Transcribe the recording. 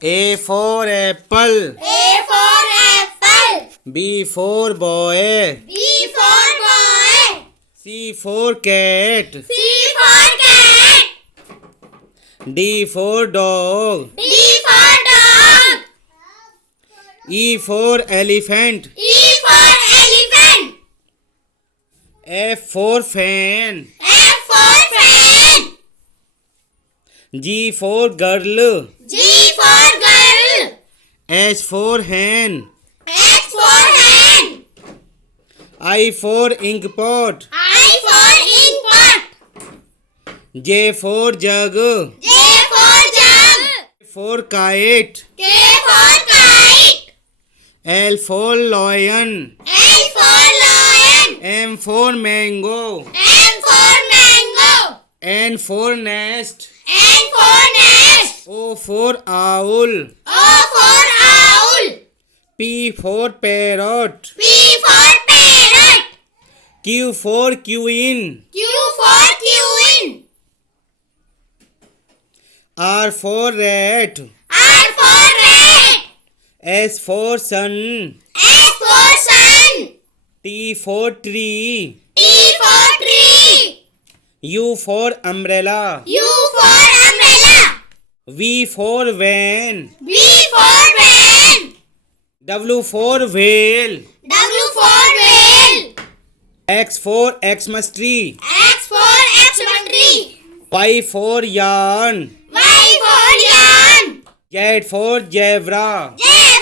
A for apple. A for apple. B for boy. B for boy. C for cat. C for cat. D for dog. D for dog. E for elephant. E for elephant. F for fan. F for fan. G for girl. G for girl. H for hen. H for hen. I for inkpot. I for inkpot. J for jug. J for jug. K for kite. K for kite. L for lion. L for lion. M for mango. M for mango. N for nest. N for nest. O for owl. O for owl. P for parrot. P for parrot. Q for queen. Q for queen. R for rat. R for rat. S for sun. S for sun. T for tree. T for tree. U for umbrella. U for umbrella. V for van. V for van. W for whale. W for whale. X for Xmas tree. X for xmas tree. Y for yarn. Y for yarn. Z for zebra. Z